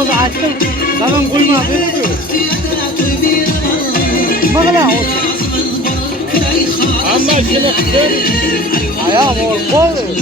Ağzı açtım. Zaman koymadı. Bakala olsun. Ama şimdi kızım. Ayağım oldu.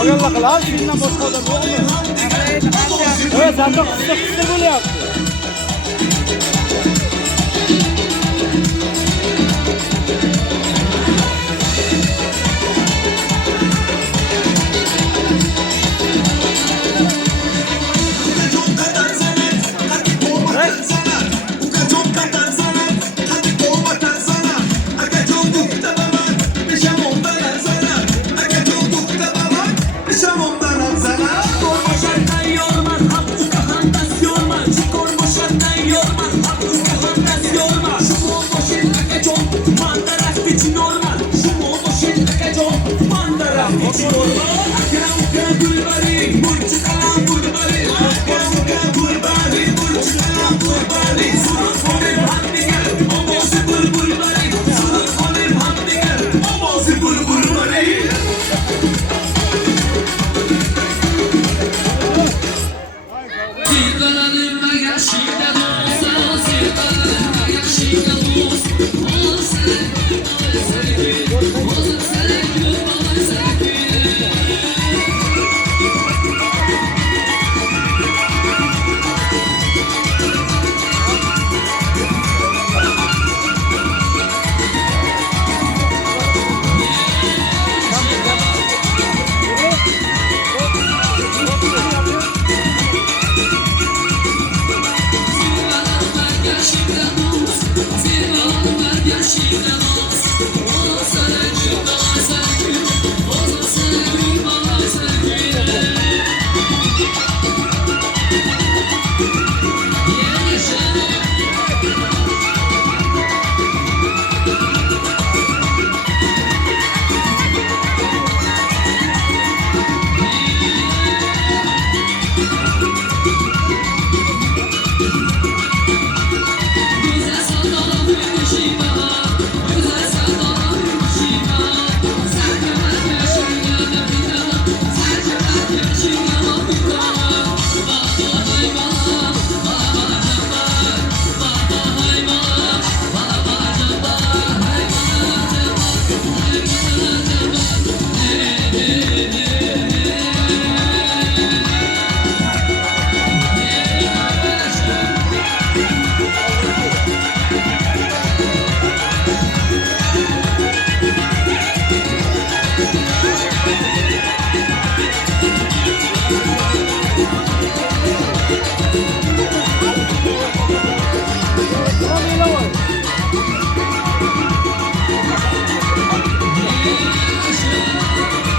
Oyunla kılan şimdiden boş kaldı bu mu? Evet sen de kısa böyle yaptın.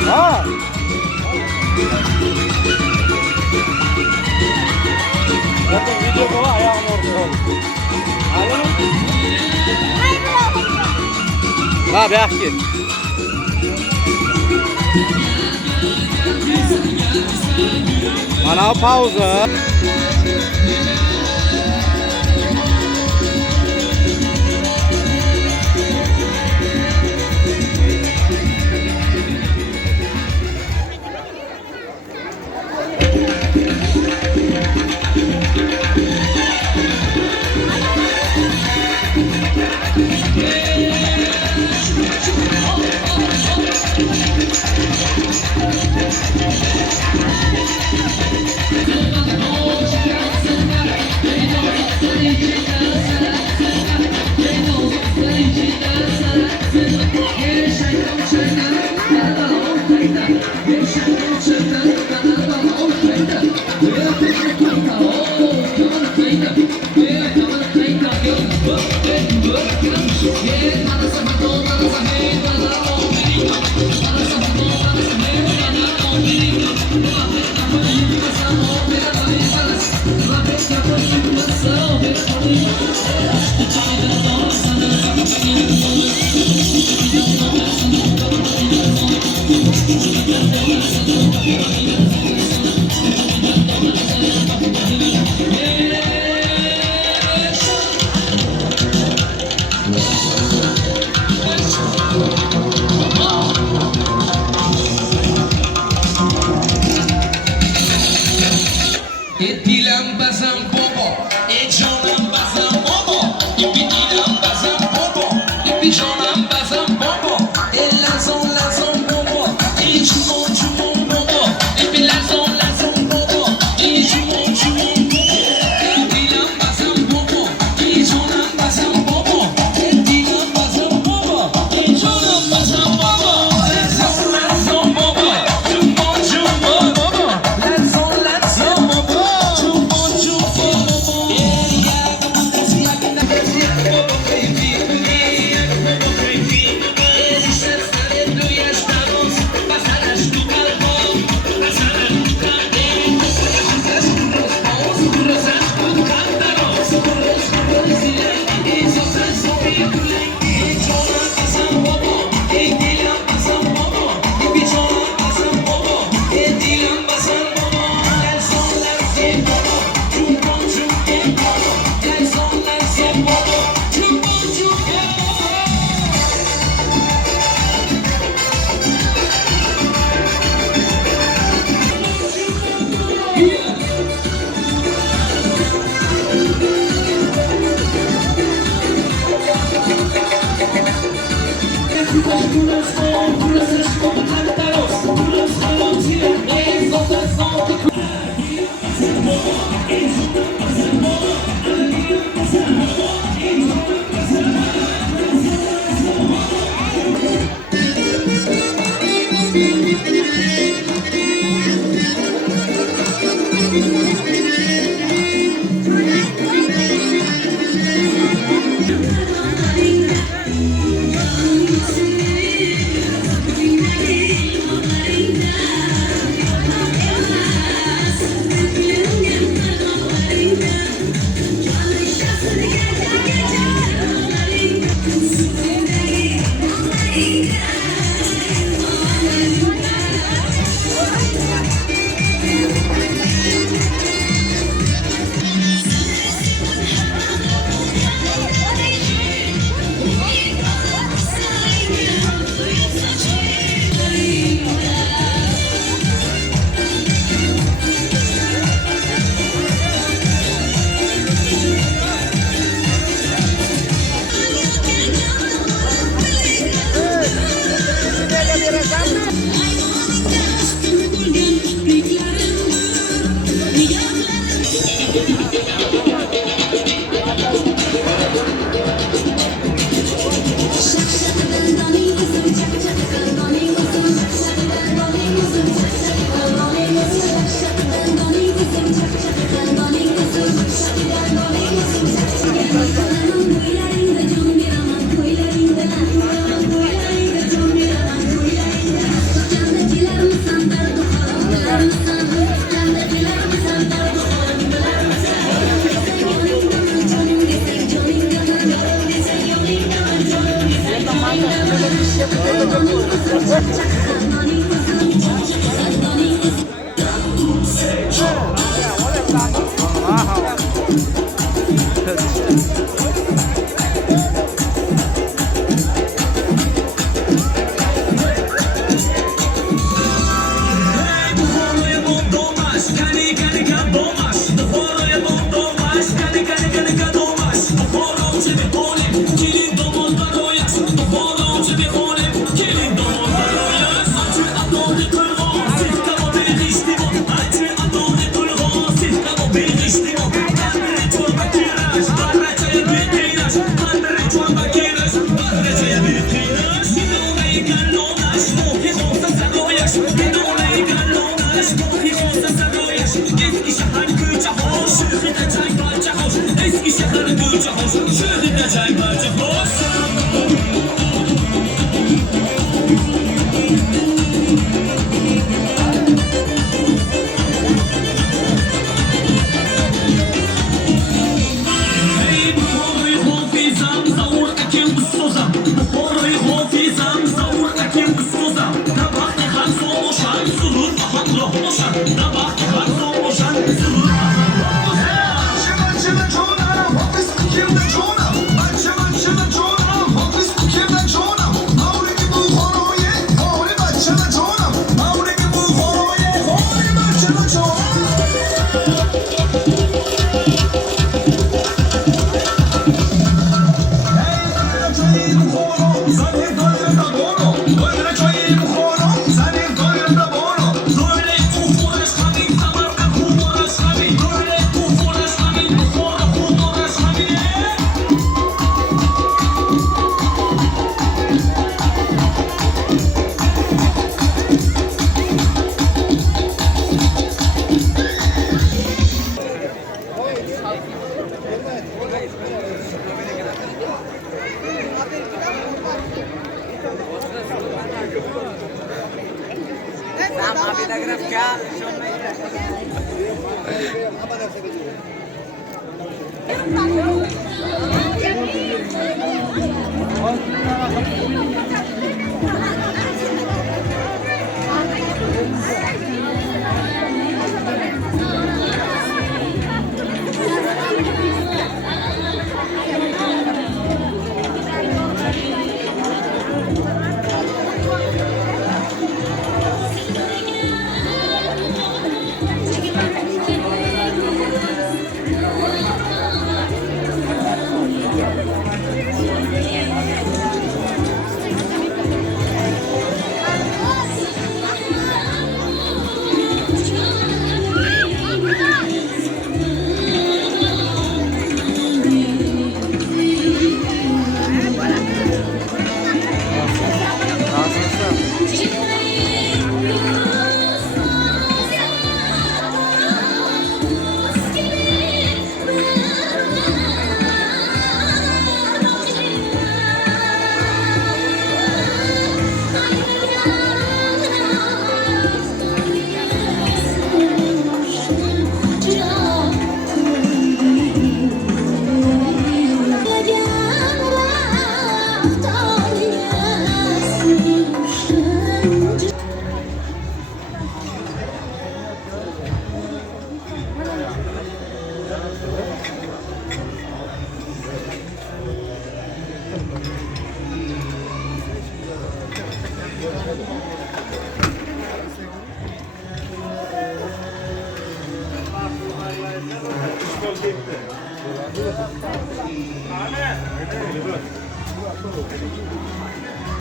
Ha. Bakın video var ayağım orada oldu. Ha bir akil. Mana pauza.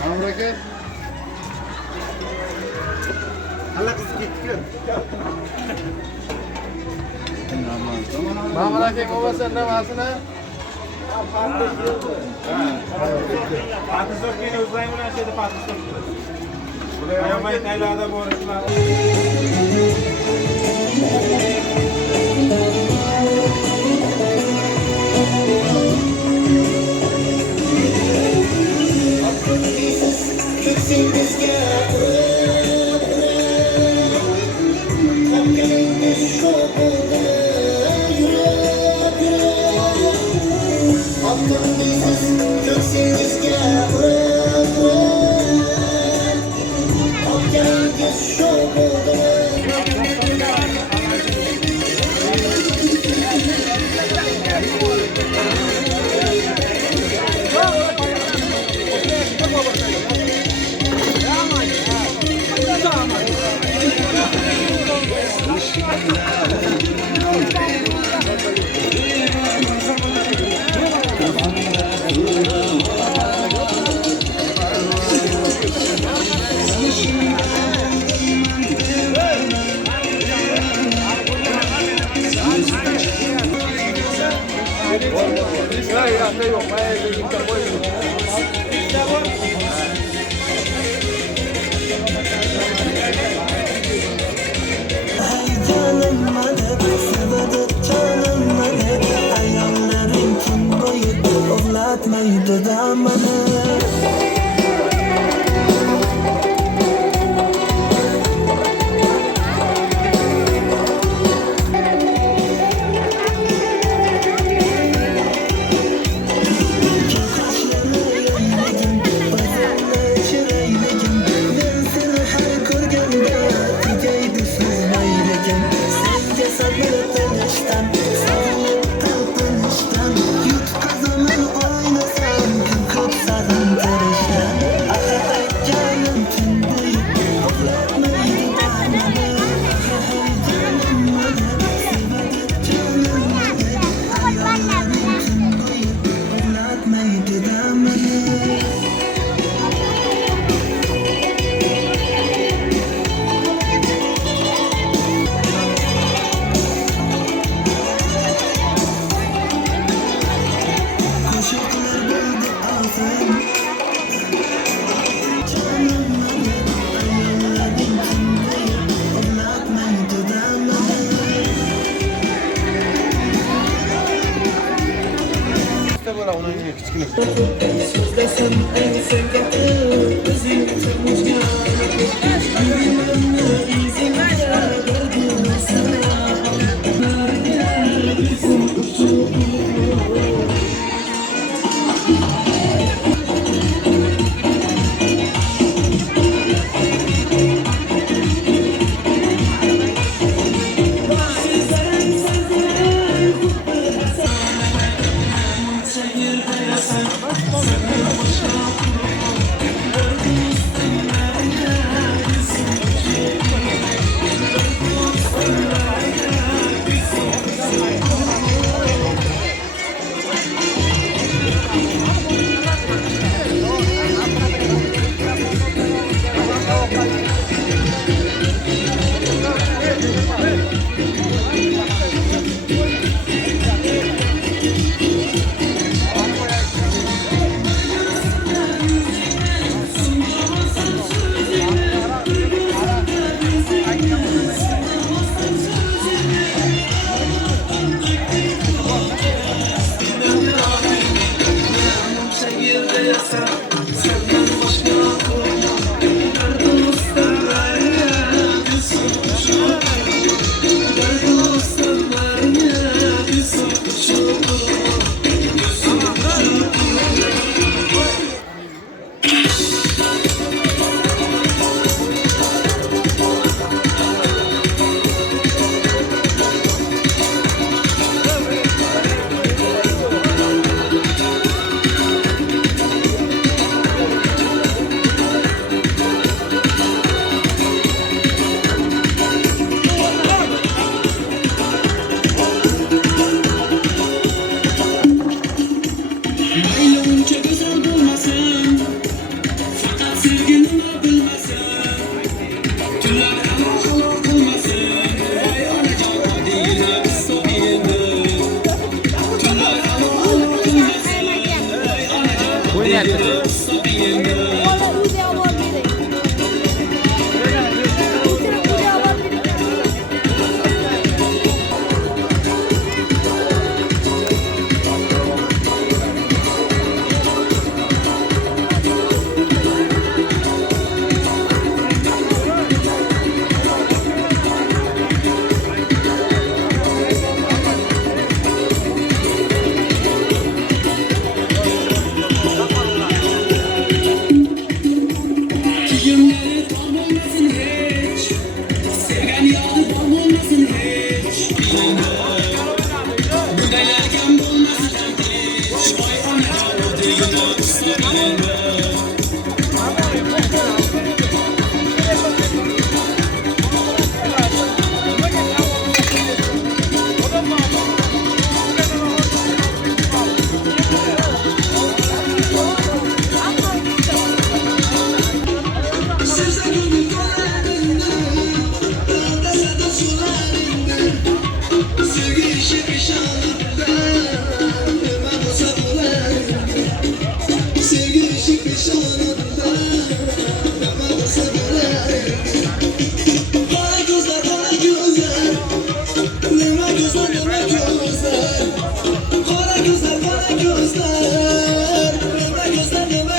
Amrake. Allah kızı Amrake mobasan ne vasına? Pakistan yine uzayın mı şeyde Pakistan. Buraya bay Tayland'a borçlar. Ayollarım tun boyu ovlatmaydı damanı.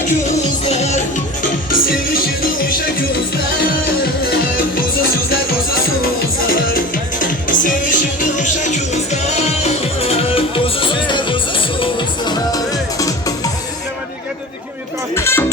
gözler, sevişini uşak gözler, boza sözler, boza sözler, sevişini uşak gözler, boza sözler, boza sözler. İstemediği getirdi kim yıkarsın?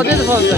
O dedi fazla.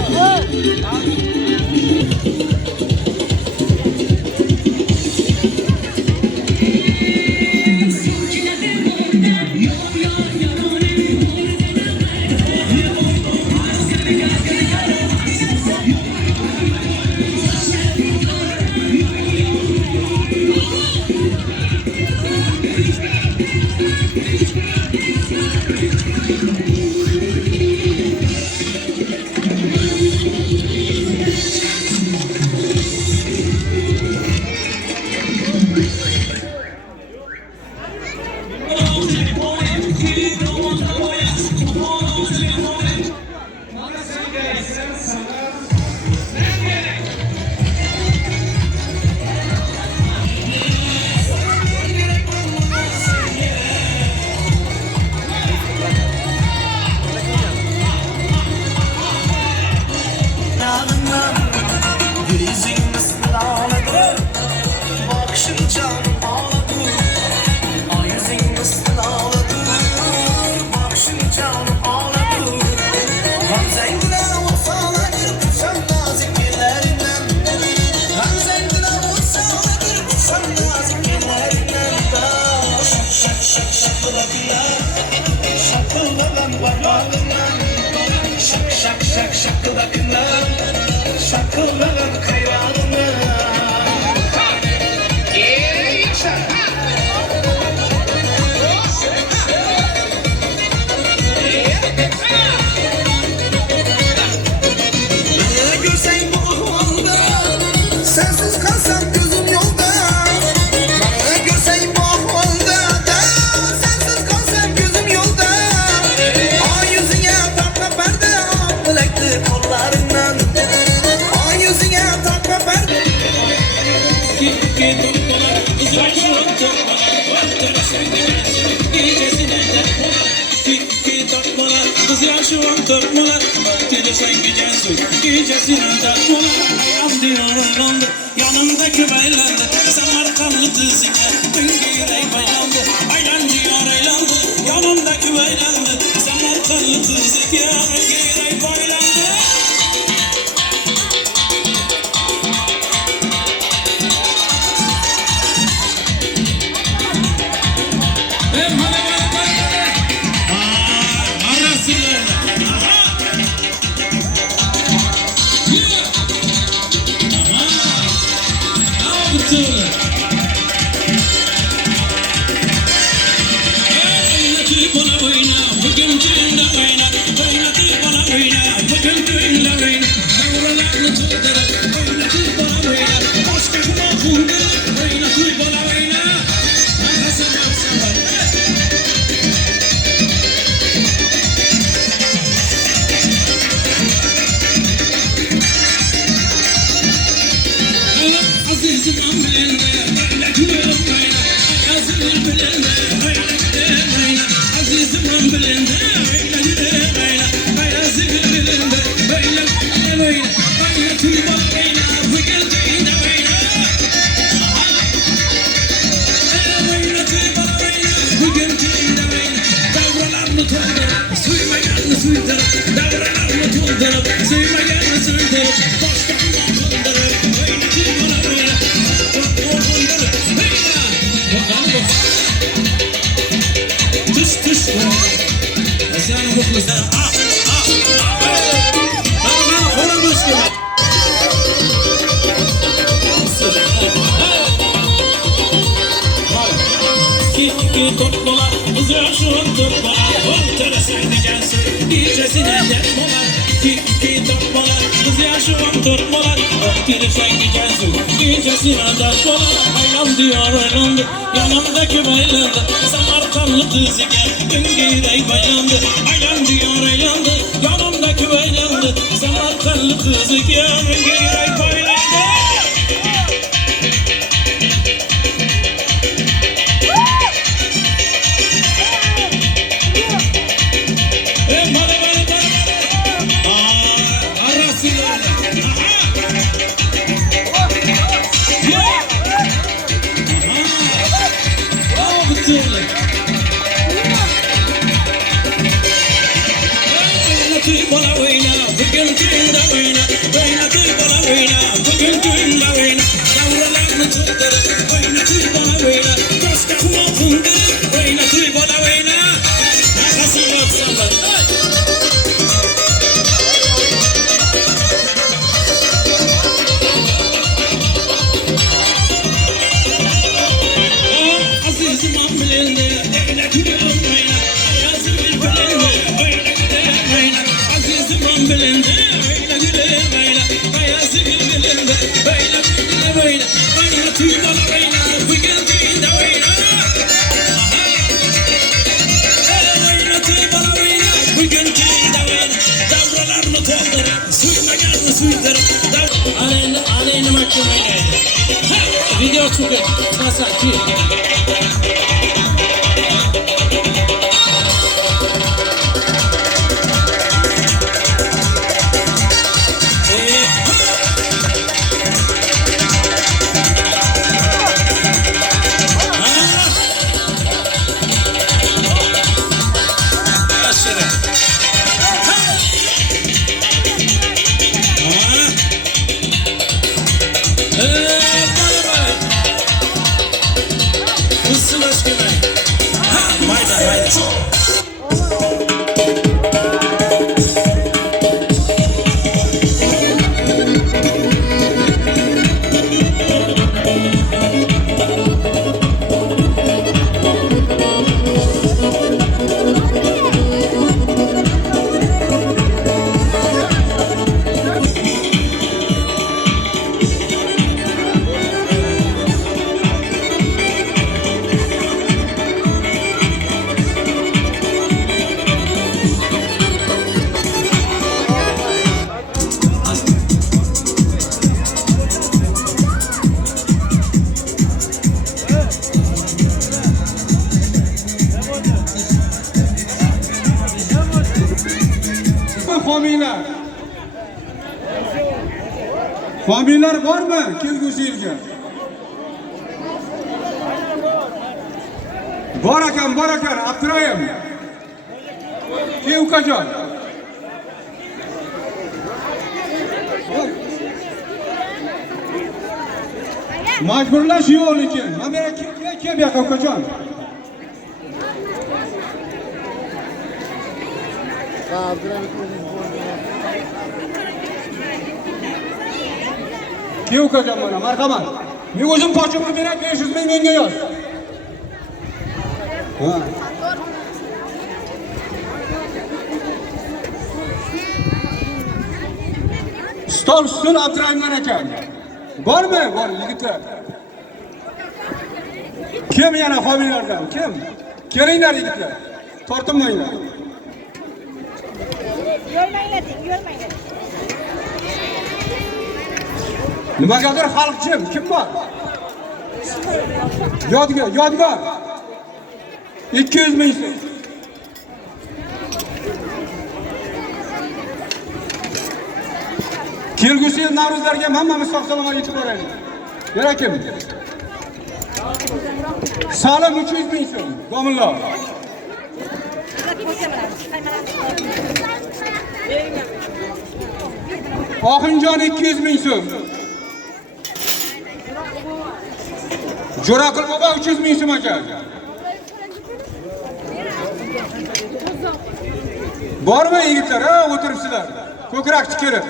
Yanımdaki baylandı, Samarkanlı dizine, dün girey baylandı, aylancı yaraylandı. Yanımdaki baylandı, Samarkanlı dizine, dün girey baylandı. Suymaganni suydirib, davralarni to'ldirib, suymaganni suydirib, boshqamni qildirib, o'ynatib bo'laverib, qo'ldirib, hayda, boqani tush tush. Aslan muxlislar, mana qo'lim bo'shga. Ki topmalar, güzel şu topmalar, ortadasın diyeceksin, diyeceksin eder molar. Ki topmalar, güzel şu topmalar, ortadasın diyeceksin, diyeceksin eder molar. Aylan diyor aylandı, yanımdaki baylandı, Samarkanlı kız iken, Üngürey baylandı. Aylan diyor aylandı, yanımdaki baylandı, Samarkanlı kız iken, Üngürey baylandı. Video çıkıyor. Nasıl ki? Homiylar bormi kelgusi yilga? Bor ekan, Abdurayim. Ke ukajon. Majburlash yo'q lekin. Mana kel bu yoqqa ukajon. Ke ukajon mana, marhamat. Men o'zim pochimni beray, 500 ming menga yoz. Ha. Stol Abdurayimdan ekan. Bormi? Bor yigitlar. Kim yana homiylardan? Kim? Kelinglar yigitlar. Tortinmanglar. Yo'lmanglar. Nimagadir xalqchim, kim bor? Yodgor. 200 ming so'm. Kelgusi yil Navro'zlarga hammamiz sog'-salomat yetib boraylik. Berakim. Salim 300 ming so'm. Domillo. Oxinjon 200 ming so'm. Jo'raqul bobo 300 ming so'm aka. Bormi yigitlar, ha, o'tiribsizlar. Ko'krak tikirib.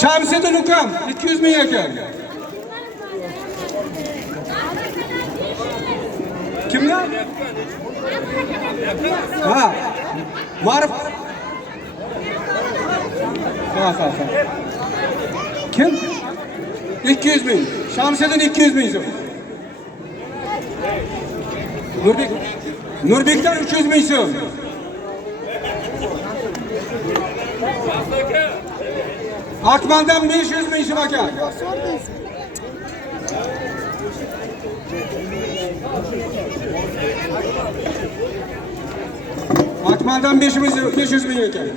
Shamsiddin ukam 200 ming ekan. Kimlar? Ha. Ma'rif. Ha. Kim? 200 ming. Shamsiddin 200 ming so'm. Nurbekdan 300 ming so'm. Akmaldan 500 ming so'm aka. Akmaldan 500 ming ekan.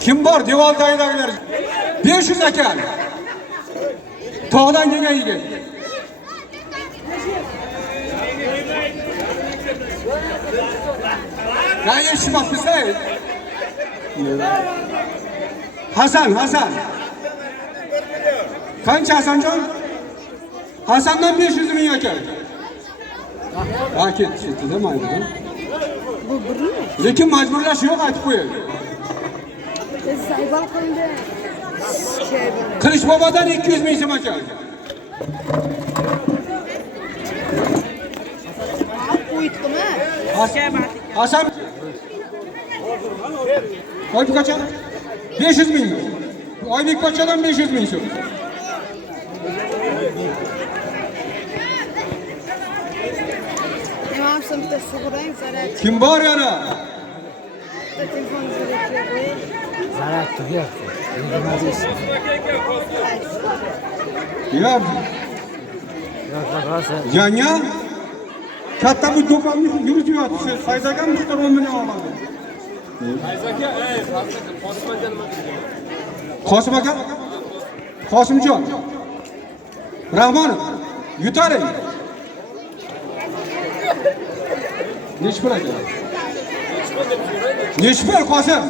Kim bor devordagilar? 500 aka. Tog'dan kelgan yigit. Ya yetishmabmiz-da. Hasan. Qancha Hasanjon? Hasandan 500 ming ekan. Ha, ketdi-da mayli. Bu birmi? Lekin majburlash yo'q, aytib qo'yay. Saybal qildi. Qilish bobodan 200 ming so'm ekan. Qo'yitqimi? Hasan. Oybek kaça? 500 ming. Oybek kaçadan 500 ming so'm. Kim bor yana? Zarat yo'q. Ya. Yanga. Katta bu do'konni yurityapti. Fayzaga mı 10 million oladi? Qosim aka? Qosimjon. Rahmonov. Yutaring. Nechi pul aka? Nechi pul Qosim?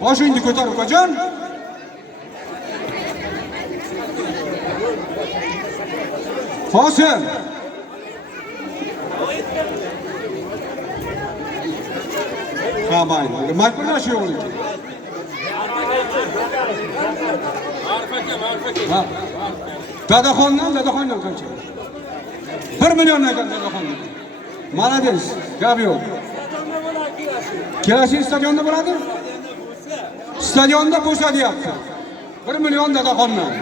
Boshingni ko'tar ukajon. Qosim. Ha, mayli. Majburlash yo'q. Ha. Dadaxondan qancha? 1 milliondan ekan Dadaxondan. Malades, gap yo'q. Kelasi stadionda bo'ladi? Stadionda bo'lsa deyapti. 1 million Dadaxondan.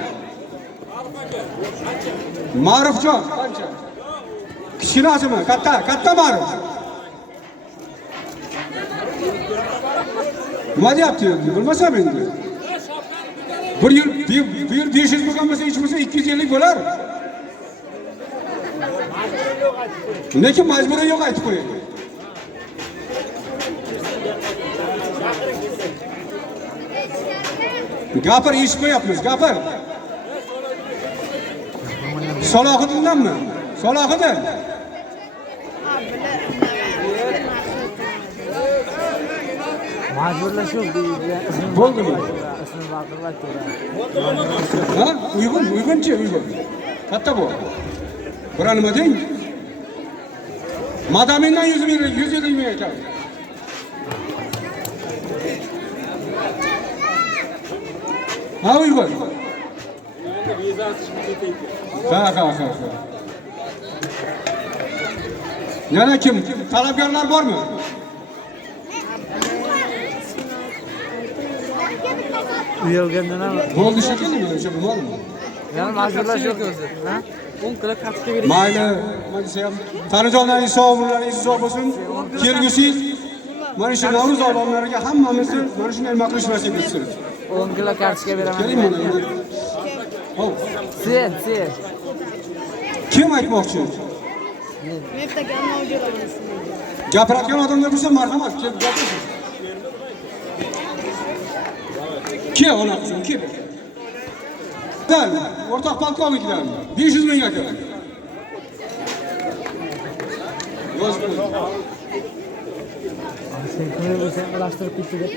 Ma'rufjon qancha? Kichkinasimi? Katta Ma'ruf. Nima deyapti endi? Bilmasam endi. Bir yil 500 bo'lgan bo'lsa, hech bo'lsa 250 bo'lar. Lekin majburi yo'q, aytib qo'ying. Gapir, eshitib qo'yapmiz, gapir. Salohiddindanmi? Salohiddin. Majburlash yo'q deydi. Bo'ldimi? Ismini baqirlab ko'radi. Ha? Uygunchi, uygun. Katta bu. Bura nima deng? Madamindan 150 ming ekan. Ha, uygun. Ha. Yana kim? Talabgorlar bormi? Uyalgandan ham Bo'ldi shekilli, o'sha bilmadimmi? yana majburlash yo'q o'zi. Ha? 10 kilo kartoshka bering. Mayli, nima desam, tanijonlaringiz sog' bo'linglar, sog' bo'lsin. Kelgusiz mana shu Navro'z olamlariga hammamizni mana shunday nima qilish nasib etsin. 10 kilo kartoshka beraman. Keling mana. Hop. Sen. Kim aytmoqchi? Gapiradigan odamlar bo'lsa, marhamat, kelib gapirsin. Kim ona qizim, kim? Kaptan, o'rtoq polkovniklar 500 ming aka. Yozib qo'y. Sen kimga bo'lsa alashtirib ketdi deb.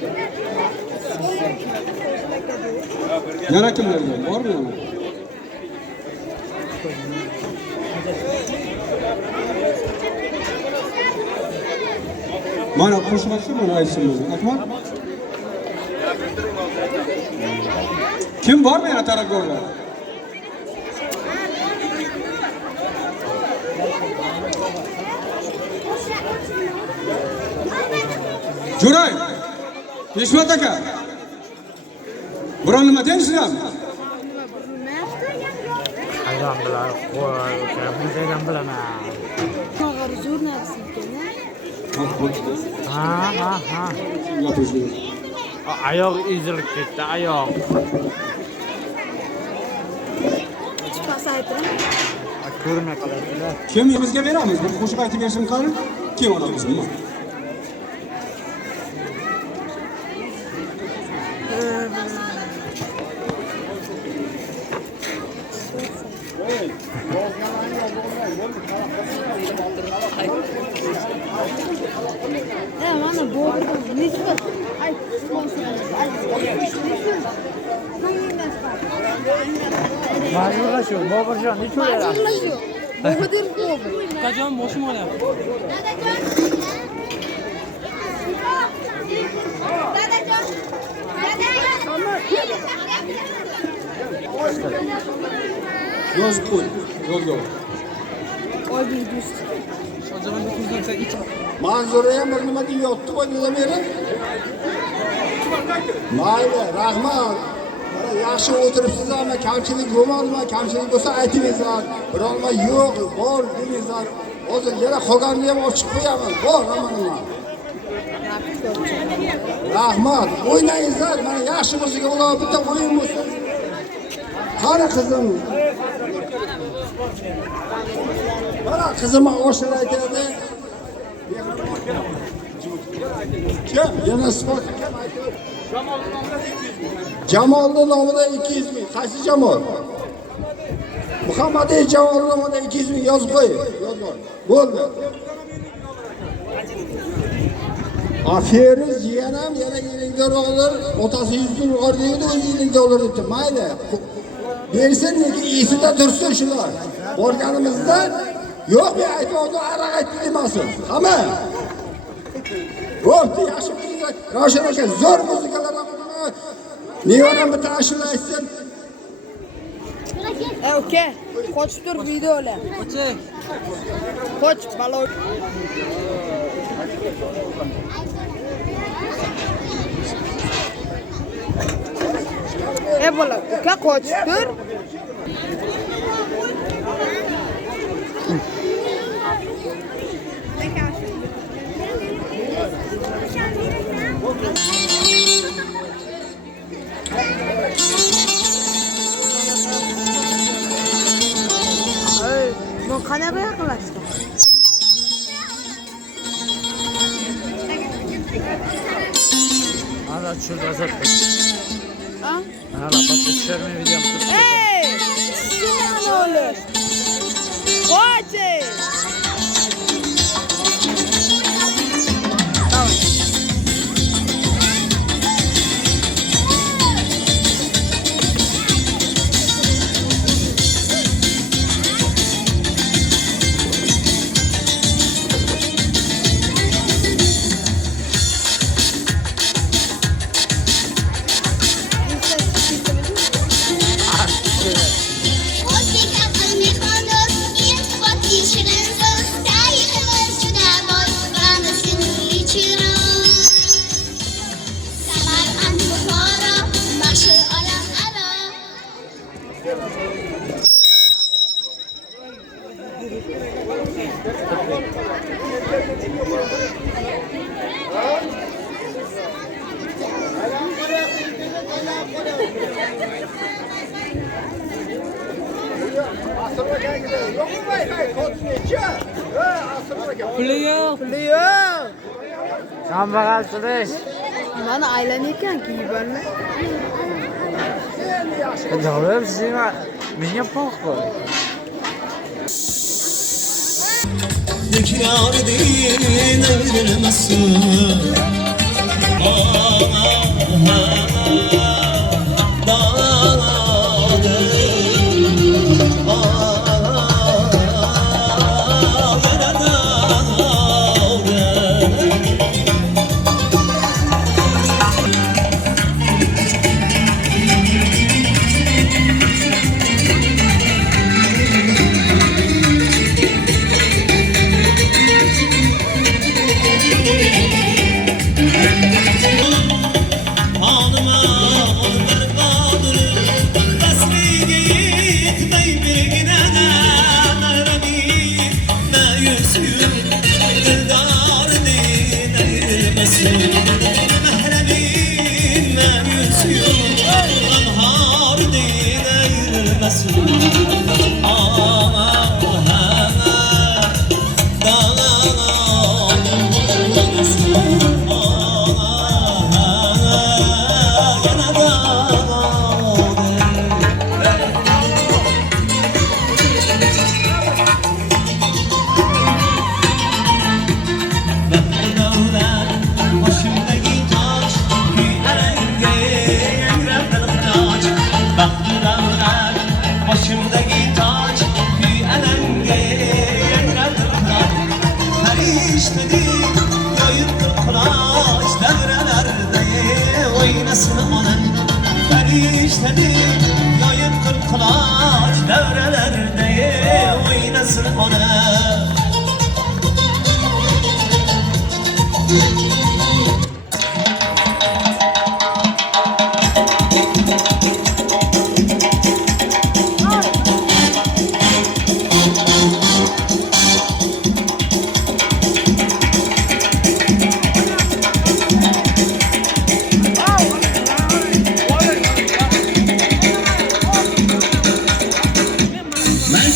Yana kimlarga? Bormi yana? Mana qo'shmoqchi mana aytsingiz. Akmal. Kim bormi yana tarafdorlar? Jo'ray. Hishmat aka. Biron nima deysizlarmi? Hayron bilan qo'y, bundan bilaman. Og'ir zo'r narsa ekan. Ha. Oyoq ezilib ketdi, oyoq. Pasaytirib. Ko'rmay qoladilar. Kim bizga beramiz? Bir qo'shiq aytib bersin qani? Kim olamiz buni? Mana bu nisbat. Ay, Majburlashuv, Boburjon, nechun berasiz? majburlashuv. Boburdir Bobur. Qachon boshim olyapti? Yozib qo'y. Yo'l. Oybek do'st. Manzura ham bir nima deyapti qo'y demaydi. Mayli, rahmat. Mana yaxshi o'tiribsizlar, ama kamchilik bo'lmadimi? Kamchilik bo'lsa aytingizlar. Bironma yo'q, bor dengizlar. Hozir yana qolganini ham ochib qo'yaman. Bor nima. Rahmat. O'ynangizlar. Mana yaxshi musiqa ular bitta o'yin bo'lsin. Qani qizim. Mana qizim oshir aytadi. Kim? Yana sport kim aytadi? Jamolning nomida 200 ming. Qaysi Jamol? Muhammad Jamolning nomida 200 ming yozib qo'y. Bo'ldi. Aferiz jiyanam yana $20 otasi 100 dollar deydi, o'zi $20 debdi. Mayli. Bersin, esida tursin shular. Borganimizda yo'q, men aytmoqda araq aytdi demasin. Hamma. Bo'pti, yaxshi musiqa. Roshan aka zo'r musiqalar o'qidi. Nevaram bitta ashula aytsin. Uka, qochib tur videolar. Qoch, balo. Bola, uka qochib tur. Bu qanaqa yaqinlashdi? Ana tushirdi Azatbek. Ha? Mana pastga tushirmay videom turibdi. Ey! Sen o'lir. Qoch! Puli yo'q. Kambag'alsiniz. Mana aylan ekan kiyib olma. Endi yaxshi Doğru, bizim yapmak var. Tekrar değil ayrılmasın. Başımdaki taç bir elenge Periştedi yayıp kulaç devrelerde oynasın anam Periştedi yayıp kulaç devrelerde oynasın anam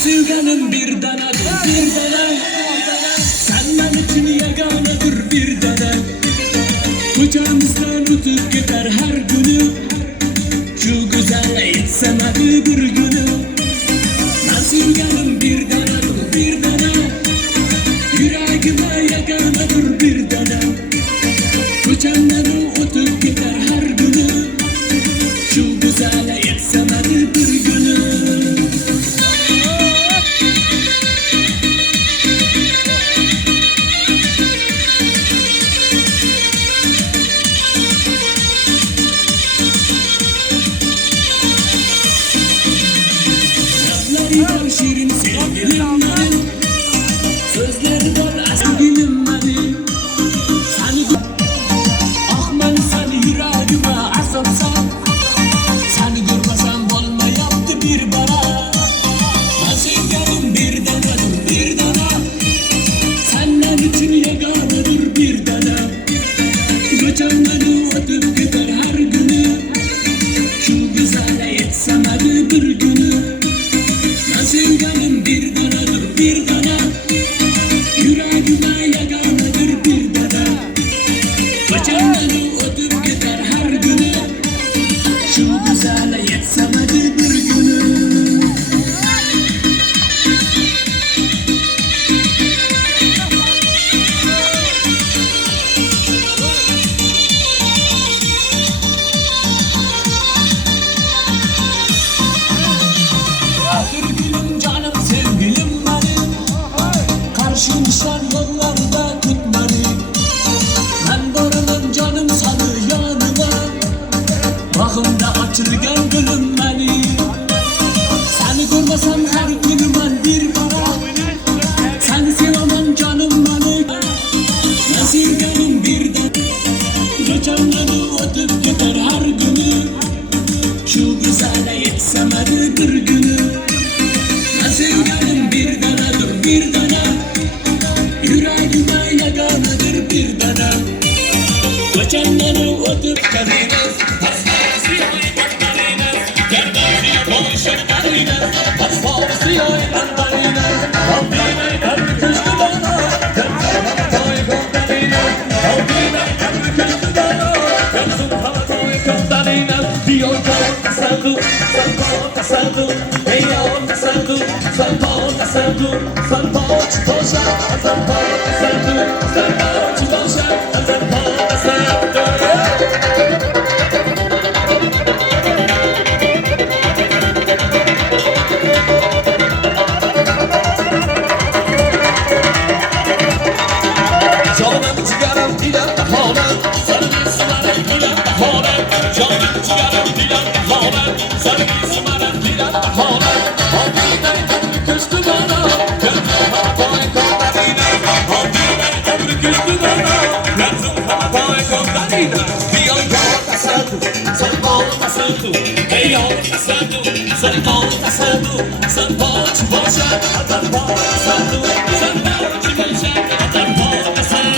Sevganım bir danadır, bir dana. Senden için yaganedir bir dana. Kucağımızdan utup gider her günü. Şu güzel yetsemedi bir günü. Ben sevganım bir danadır, bir dana. Yüreğime yaganedir bir dana. Kucağımdan utup gider her günü. Şu güzel yetsemedi bir günü. Şirin sevgilim benim, sözleri dol sevgilim benim. Seni ah ben seni yüreğime asılsam, seni görmesem olmayaptı bir bana. Ben sevgilim bir danadır bir dana, senden için yaganedir bir dana. Geçen beni ötüp gider her günü, şu güzele yetsemedi bir günü. Sevganım bir danadır bir dana, yüreğime yaganedir bir dana. Geçen beni ötüp gider her günü, şu güzele yetsemedi bir günü. Karşımışlar yollarda tut beni. Ben varımım canım sana yanıma. Bakımda açılgan gülüm beni. Seni görmesem her günüm ben bir para. Seni sevemem canım beni. Ben sevganım bir de geçen beni ötüp gider her günü. Şu güzele yetsemedi bir günü. Ben sevganım bir danadır bir dana, yüreğime yaganedir bir dana. Geçen beni ötüp gider Diyor tasaddur, ey yol tasaddur, sen bol tasaddur, sen boç boşa, sen bol tasaddur, sen boç boşa, sen bol tasaddur. Canım ciğerim dilen bahanem, senin ismenin dilen bahanem. Canım ciğerim dilen bahanem, senin ismenin dilen bahanem. Hamdiden ömrü küstü bana, gözüm havaya kollarıyla. Hamdiden ömrü küstü bana, gözüm havaya kollarıyla. Bir yol tasaddur, sen bol tasaddur, ey yol tasaddur, sen bol tasaddur, sen boş boşa, adam bol tasaddur, sen boş boşa, adam bol tasaddur.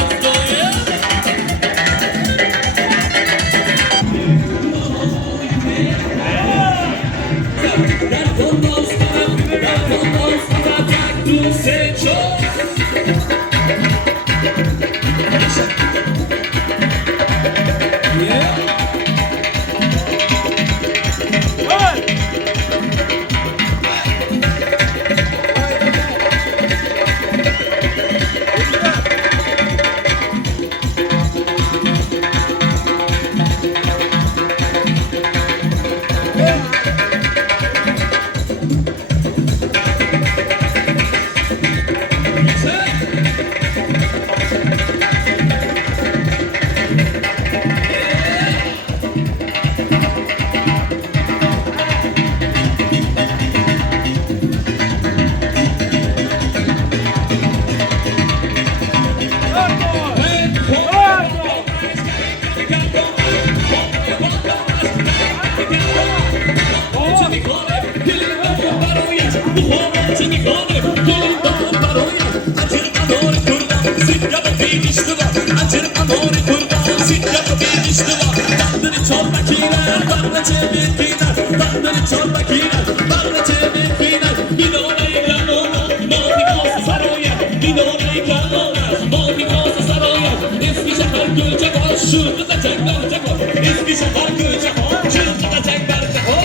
Eski şafak görecek o, çığlıkta tek verecek o.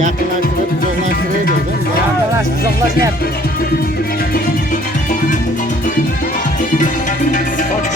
Yaqinlashtirib, uzoqlashtirib dedim. Yaqinlashib, uzoqlashyapti. Qoch.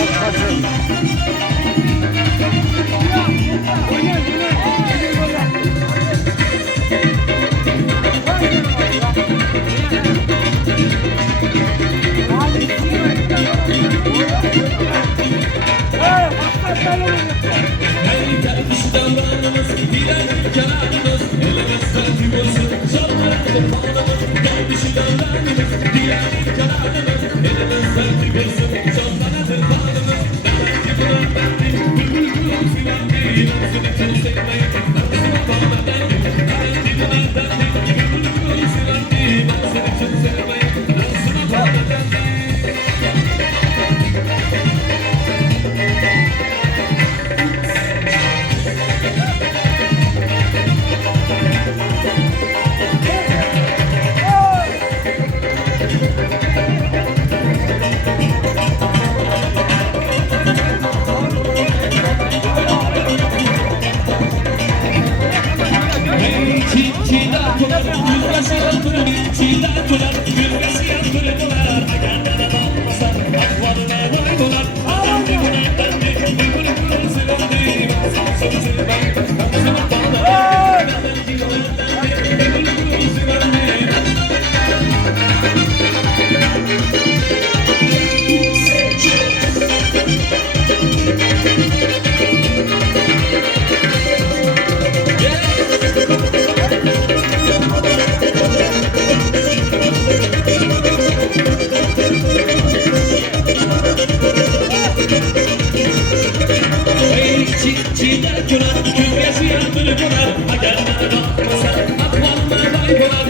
Hey gelmiş davranımız, dilerim kenarımız, elimiz tertip olsun, şanlarımız bağlamız. Gelmiş davranımız, dilerim kenarımız, elimiz tertip olsun, şanlarımız bağlamız. Demek ki buna bendim, bülbül kulum sivendi, yoksun için sevmeyin, ben sana bağla bendim. Demek ki buna bendim, bülbül kulum sivendi, ben seni için sevmeyin, ben sana bağla bendim. Çiğdem kular, yüzbaşı yandırır, çiğdem kular, yüzbaşı yandırır kular. Kendine bakmasa, akvarına vay kular. Adam dibine bendik, bülbül kulun sivendi, ben sana sözüm ben sana bağla. Adam dibine bendik, bülbül kulun sivendi. Çiğdem kular, yüzbaşı yandırır kular. Kendine bakmasa, akvarına vay kular.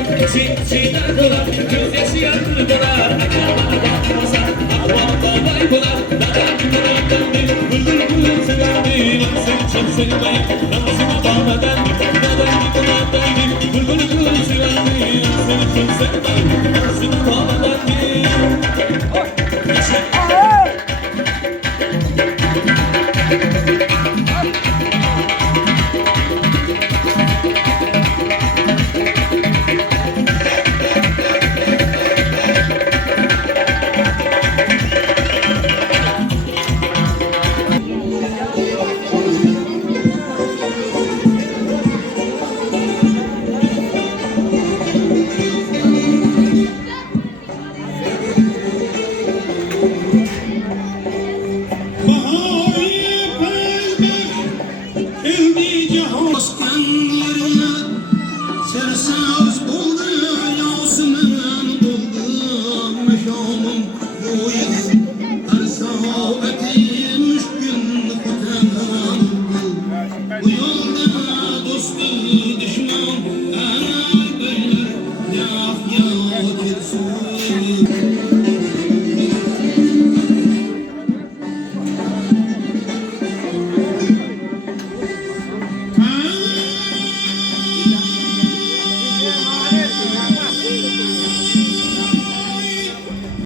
Çiğdem kular, yüzbaşı yandırır kular. Kendine bakmasa, akvarına vay kular. Adam dibine bendik, bülbül kulun sivendi, ben seni çok sevmeyin, ben sana bağla bendim. Adam dibine bendik, bülbül kulun sivendi, ben seni çok sevmeyin.